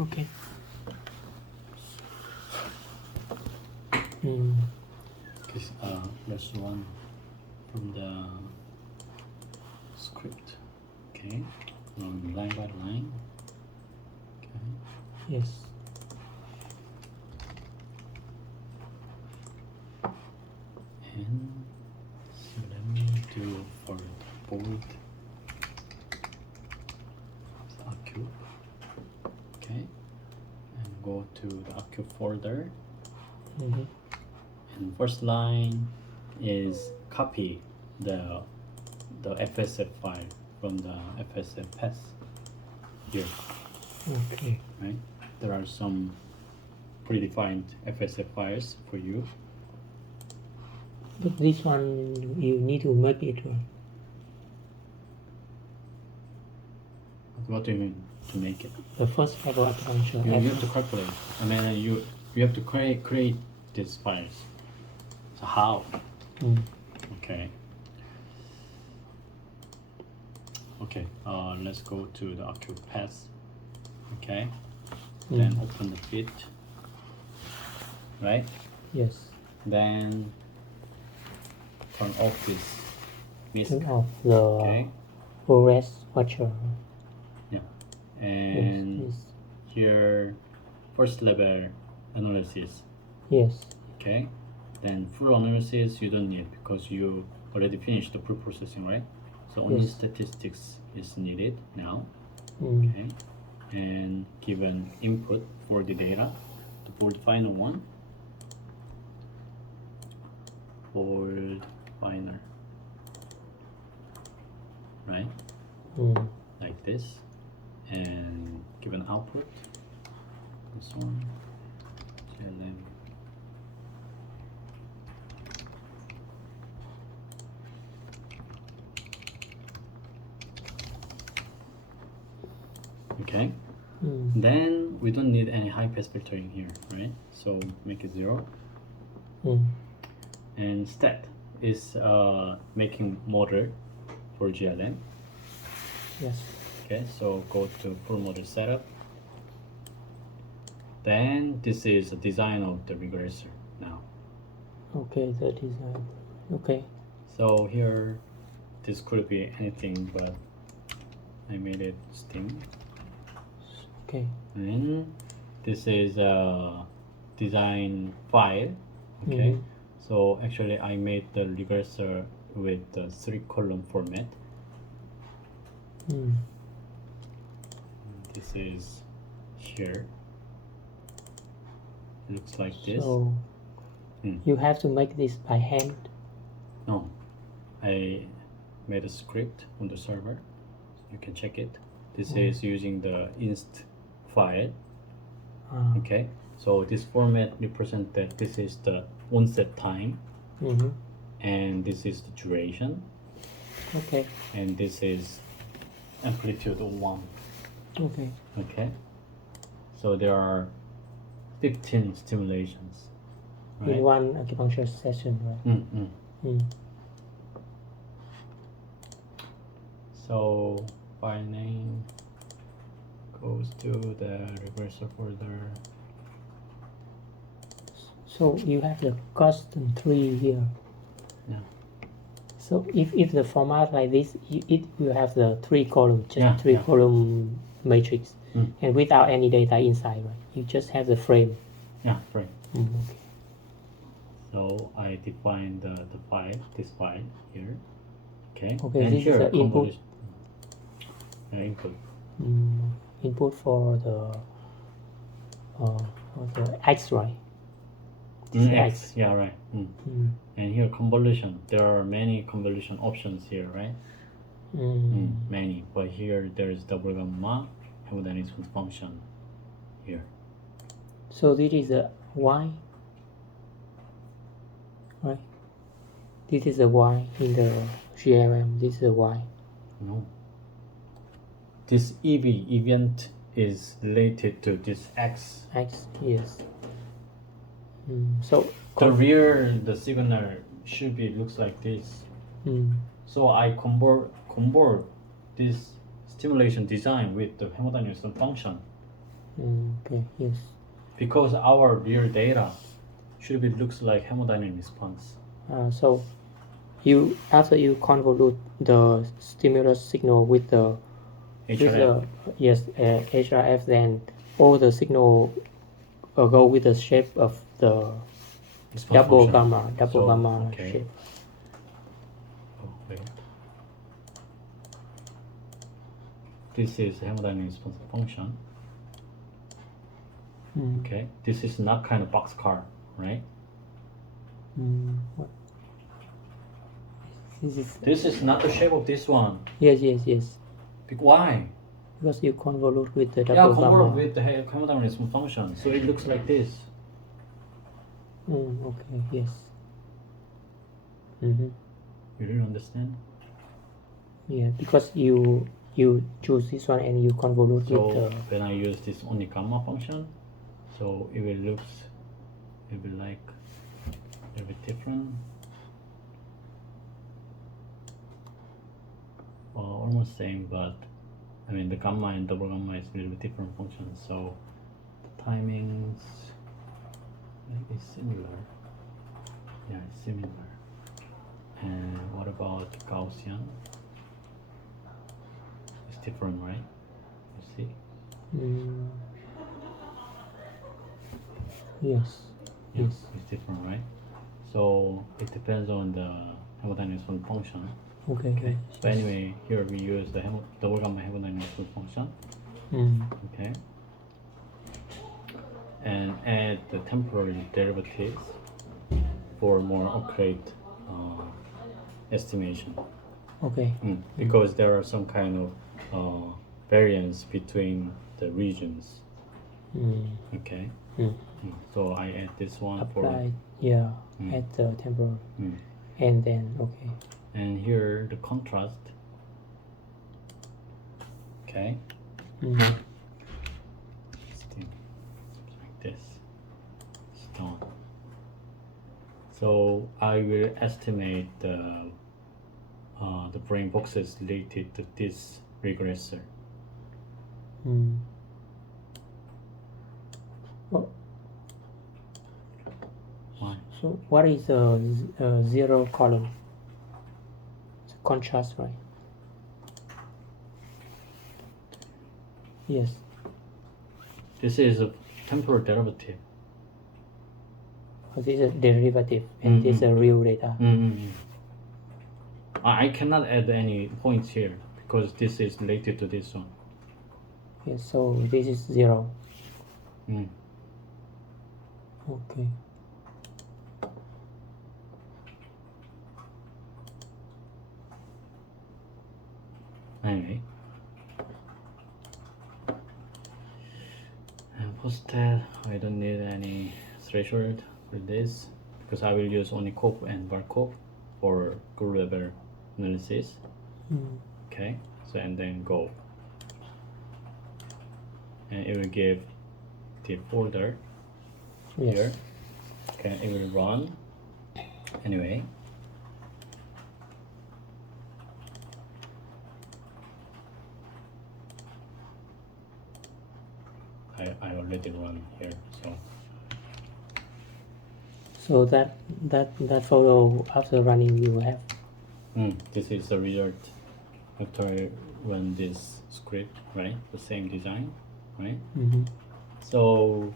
Okay. Let's run from the script. Okay, line by line. Okay. Yes. And so let me do for board Acube. Okay, and go to the Acube folder. And first line is copy the FSF file from the FSF path here. Okay. Right, there are some predefined FSF files for you. But this one you need to make it right. What do you mean to make it? The first level acupuncture. You have to calculate. I mean, you have to create these files. So how? Okay. Okay. Let's go to the Acube path. Okay. Then open the fit. Right. Yes. Then turn off this MISC. Turn off the OS watcher. Yeah. And yes. here first level analysis. Yes. Okay. Then full analysis you don't need because you already finished the pre-processing, right? So only statistics is needed now. Okay. And given input for the data, the board final one. Board final. Right? Like this. And given output. This one. GLM. Okay. Then we don't need any high pass filtering here, right? So make it 0. And stat is making model for GLM. Yes. Okay, so go to full model setup. Then this is a design of the regressor now. Okay, the design. Okay. So here, this could be anything, but I made it Sting. Okay. And this is a design file. Okay. So actually, I made the regressor with the 3-column format. This is here. It looks like this. So you have to make this by hand? No, I made a script on the server. You can check it. This is using the inst file. Okay, so this format represents that this is the onset time, and this is the duration. Okay. And this is amplitude 1. Okay. Okay. So there are 15 stimulations. Right? In one acupuncture session, right? So file name goes to the regressor folder. So you have the custom tree here. Yeah. So if the format like this, you have the 3 column, just 3 yeah. column matrix, and without any data inside, right? You just have the frame. Yeah, frame. Okay. So I define the file, this file here. Okay. Okay, and this here is the input. Input. Input for the X, right? X. Yeah, right. And here convolution. There are many convolution options here, right? Many, but here there is double gamma hemodynamics function here. So this is a Y, right? This is a Y in the GMM. This is a Y. No. This EV event is related to this X. X, yes. So the signal should be looks like this. So I convert this stimulation design with the hemodynamics function. Okay, yes. Because our real data should be looks like hemodynamic response. So after you convolute the stimulus signal with the HRF. HRF, then all the signal go with the shape of the Response double function. gamma okay. shape. Oh, wait. This is hemodynamic response function. Okay, this is not kind of boxcar, right? What? This is not the shape of this one. Yes. Why? Because you convolute with the Yeah, double convert gamma. with the hemodynamic response function, so it looks like this. Okay, yes. You didn't understand? Yeah, because you choose this one and you convolute So with the. when I use this only gamma function, so it will like a little bit different. Well, almost same, but I mean the gamma and double gamma is a little bit different functions. So the timings maybe similar. Yeah, it's similar. And what about Gaussian? It's different, right? You see? Yes. It's different, right? So it depends on the hemodynamic response function. Okay. So anyway, here we use the double gamma hemodynamic response function. Okay. And add the temporary derivatives for more accurate estimation. Okay. Because there are some kind of variance between the regions. Okay. So I add this one Apply, add the temporal, and then okay. And here the contrast. Okay. Like this. It's done. So I will estimate the brain boxes related to this regressor. Why? So what is the zero column? It's contrast, right? Yes. This is a temporal derivative. This is a derivative, and this is a real data. I cannot add any points here because this is related to this one. Yes, so this is 0. Okay. Anyway. And post that, I don't need any threshold for this because I will use only COP and VARCOP for group level analysis. Okay, so and then go. And it will give the folder here. Okay, it will run. Anyway. I already run here, so that photo after running you have. This is the result after I run this script, right? The same design, right? So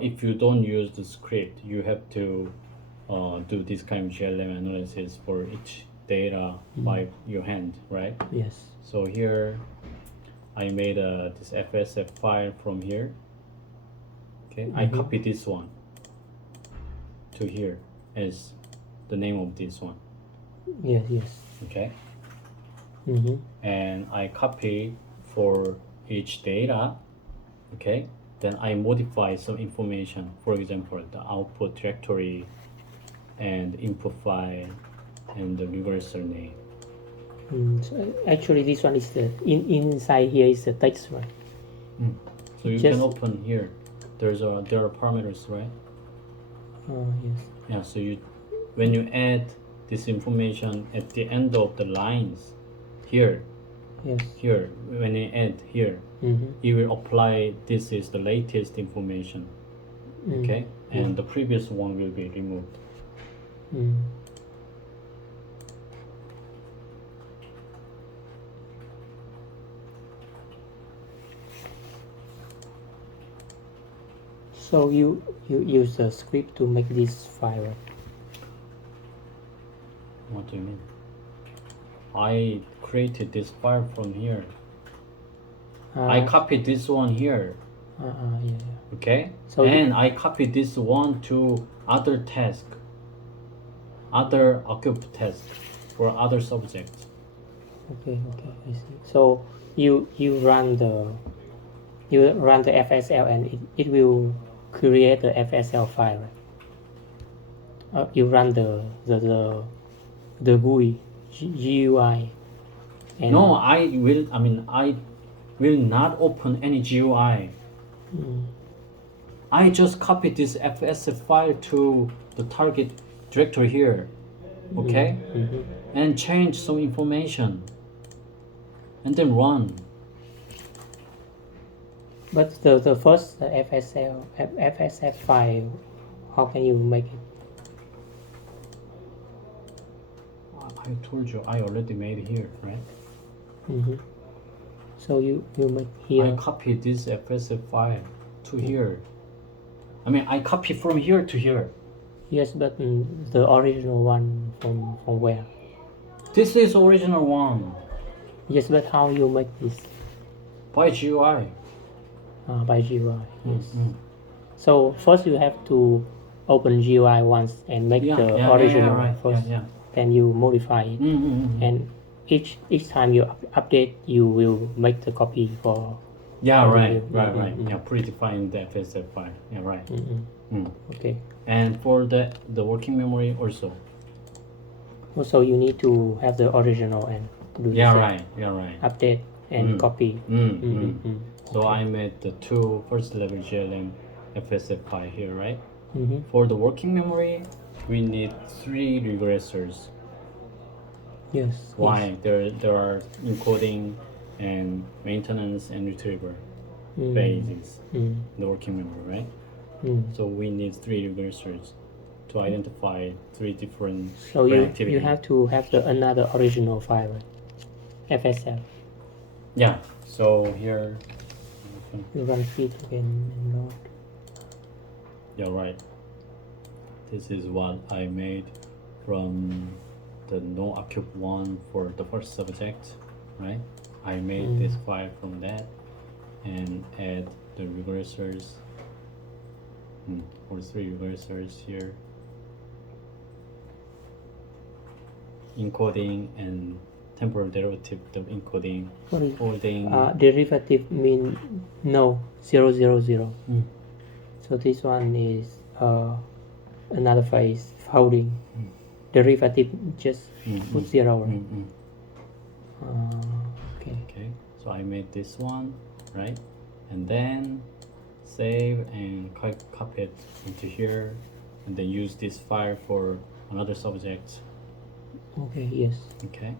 if you don't use the script, you have to do this kind of GLM analysis for each data by your hand, right? Yes. So here I made this FSF file from here. Okay, I copy this one to here as the name of this one. Yes. Okay. And I copy for each data. Okay. Then I modify some information. For example, the output directory and input file and the regressor name. So actually, this one is the inside here is the text, right? So you can open here. There are parameters, right? Yes. Yeah. So when you add this information at the end of the lines here, Yes. here when you add here, you will apply this is the latest information, okay, and the previous one will be removed. So you use a script to make this file, right? What do you mean? I created this file from here. I copied this one here. Yeah. Okay, So and I copied this one to other task, other occup task for other subjects. Okay, I see. So you run the FSL and it will create the FSL file, right? You run the GUI, GUI. And No, I will not open any GUI. I just copied this FSF file to the target directory here, okay, and change some information, and then run. But the first FSF file, how can you make it? I told you I already made it here, right? So you make here. I copied this FSF file to here. I mean, I copy from here to here. Yes, but the original one from where? This is original one. Yes, but how you make this? By GUI. By GUI. Yes. So first you have to open GUI once and make the original right. first. Then you modify it, and each time you update, you will make the copy for. Right. Yeah, predefine the FSF file. Yeah, right. Okay. And for the working memory also. Also, you need to have the original and do the same. Update and copy. So Okay. I made the two first level GLM FSF file here, right? For the working memory, we need 3 regressors. Yes. Why? There are encoding and maintenance and retriever phases in the working memory, right? So we need 3 regressors to identify 3 different So activities. you have to have another original file, right? FSL. Yeah. So here you run feed again and load. Yeah, right. This is what I made from the no occup one for the first subject, right? I made this file from that and add the regressors or 3 regressors here, encoding and temporal derivative of encoding, folding. Derivative mean no 0, 0, 0. So this one is another phase folding. Derivative just put 0. Right? Okay. So I made this one, right? And then save and copy it into here, and then use this file for another subject. Okay. Yes. Okay.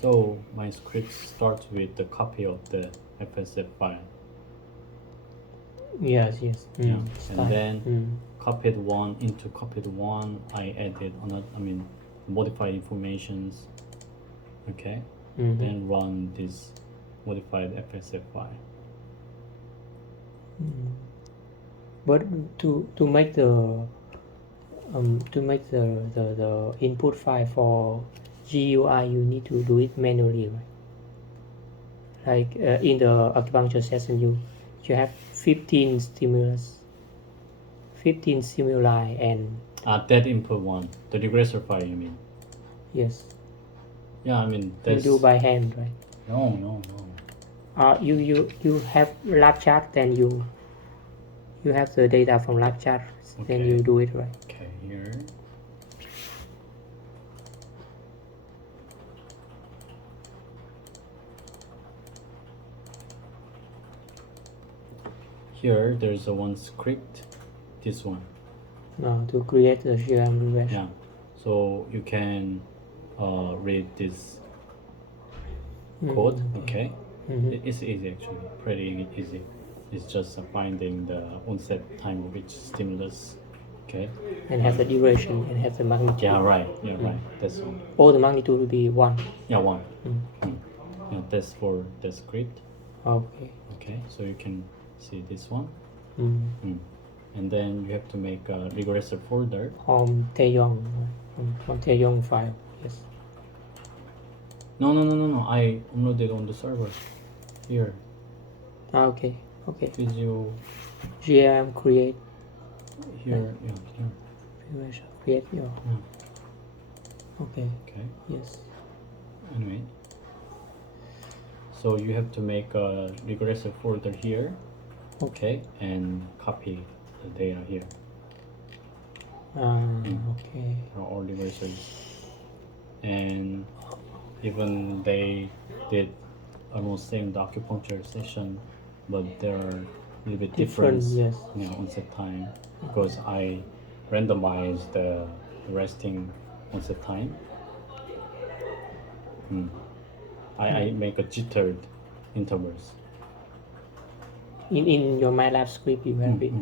So my script starts with the copy of the FSF file. Yes. Yeah. And then copied one into copied one. I added modified informations. Okay. Then run this modified FSF file. But to make the input file for GUI, you need to do it manually, right? Like in the acupuncture session, you have 15 stimuli and that input one, the regressor file, you mean? Yes. Yeah, I mean that's. You do by hand, right? No. You have lab chart, then you have the data from lab chart, then you do it, right? Okay, here. Here, there's a one script, this one. No, to create the GM regression. Yeah, so you can read this code. Okay, it's easy actually, pretty easy. It's just finding the onset time of each stimulus. Okay. And has the duration and has the magnitude. Yeah, right. Yeah, right. That's all. All the magnitude will be 1. Yeah, one. Yeah, that's for the script. Okay. Okay, so you can see this one. Mm. And then you have to make a regressor folder. Home Taeyong. From Taeyong file. Yes. No. I uploaded on the server. Here. Okay. Okay. Did you GM create. here? Yeah, here. Create your. Yeah. Okay. Okay. Yes. Anyway. So you have to make a regressor folder here. Okay, and copy the data here. Okay. All regressors. And even they did almost same the acupuncture session, but there are a little bit different. Yes. Onset time, because I randomized the resting onset time. I make a jittered intervals. In your MATLAB script you have it.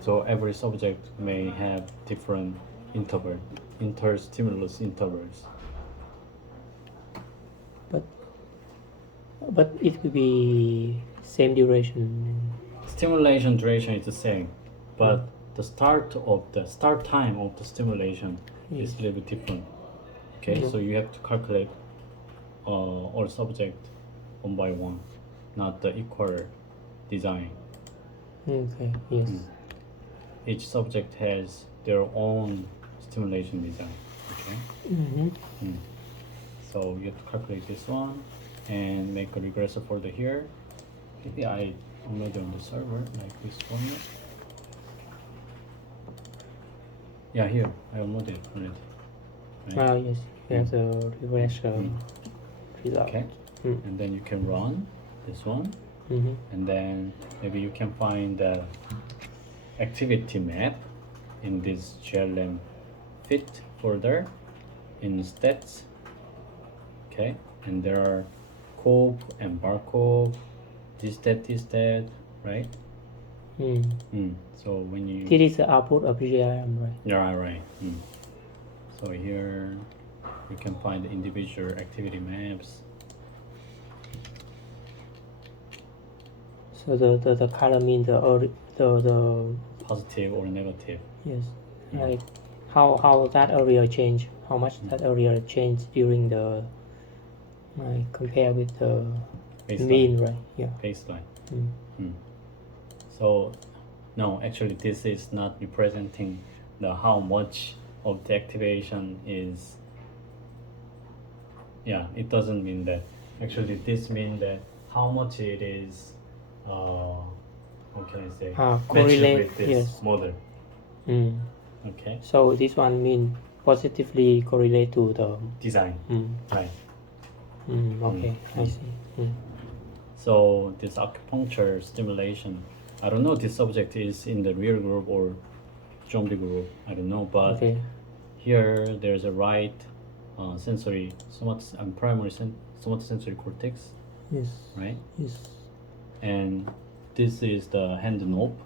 So every subject may have different interstimulus intervals. But it will be same duration. Stimulation duration is the same, but the start time of the stimulation is a little bit different. Okay, so you have to calculate all subject one by one, not the equal design. Okay. Yes. Each subject has their own stimulation design. Okay. So you have to calculate this one and make a regressor folder here. Maybe I upload it on the server like this one. Yeah, here I uploaded it already. Right? Yes. You have the regressor result. Okay. And then you can run this one. And then maybe you can find the activity map in this GLM fit folder in stats. Okay, and there are COPE and barcode, this that, right? So when you This is the output of GIM, right? Yeah, right. So here you can find the individual activity maps. So the color means the Positive or negative. yes, like how that area change, how much that area change during the compare with the Baseline. mean, right? Yeah. Baseline. So no, actually this is not representing the how much of the activation is. Yeah, it doesn't mean that. Actually this means that how much it is how can I say correlate with this yes. model. Okay. So this one mean positively correlate to the design. Right. Okay, I see. So this acupuncture stimulation, I don't know if this subject is in the real group or zombie group. I don't know, but here there's a right sensory primary somatosensory cortex. Yes. Right. Yes. And this is the hand knob.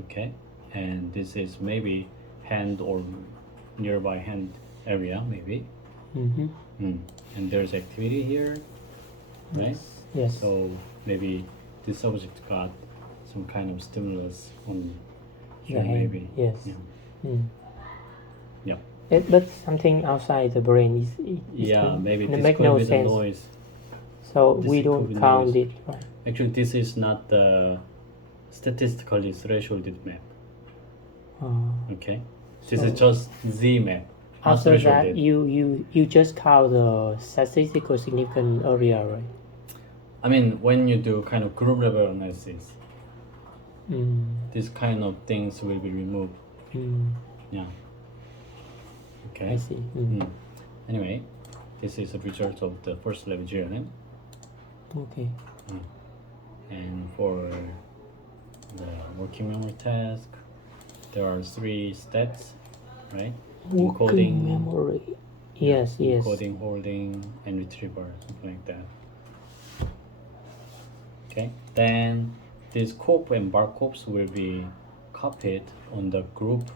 Okay. And this is maybe hand or nearby hand area maybe. And there's activity here, right? Yes. So maybe this subject got some kind of stimulus on here, maybe. Yes. Yeah. But something outside the brain is maybe this make could no be sense. the noise. So we don't count it. Right? Actually, this is not the statistically thresholded map. Okay. This is just Z map. After that, you just count the statistical significant area, right? I mean, when you do kind of group level analysis, these kind of things will be removed. Yeah. Okay. I see. Anyway, this is the result of the first level GLM. Okay. And for the working memory task, there are 3 steps, right? Working memory. Yes, yes. Encoding, holding, and retriever, something like that. Okay, then these cop and barcodes will be copied on the group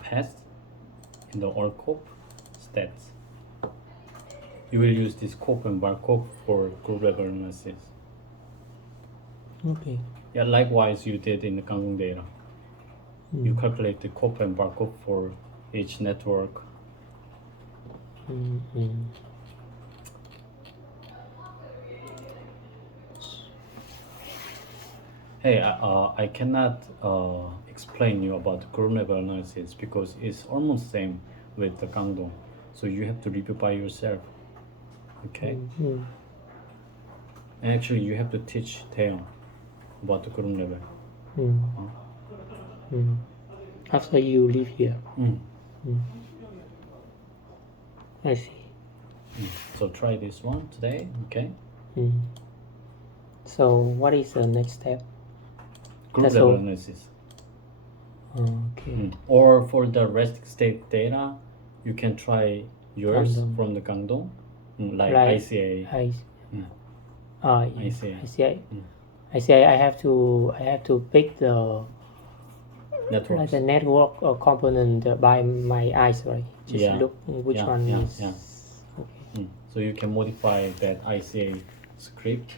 path in the all cop stats. You will use this cop and barcode for group level analysis. Okay. Yeah, likewise you did in the Kangdong data. You calculate the cop and barcode for each network. Hey, I cannot explain you about group level analysis because it's almost same with the Kangdong. So you have to review by yourself. Okay? And actually you have to teach Taeyong about the group level. After you live here. I see. So try this one today, okay? So what is the next step? Group That's level all. analysis. Okay. Or for the resting state data, you can try yours Kangdong. from the Kangdong, like Right. ICA. I see. see. I see. I have to pick the Networks. like the network or component by my eyes, right? Just Yeah. look which one is. Yeah. Okay. So you can modify that ICA script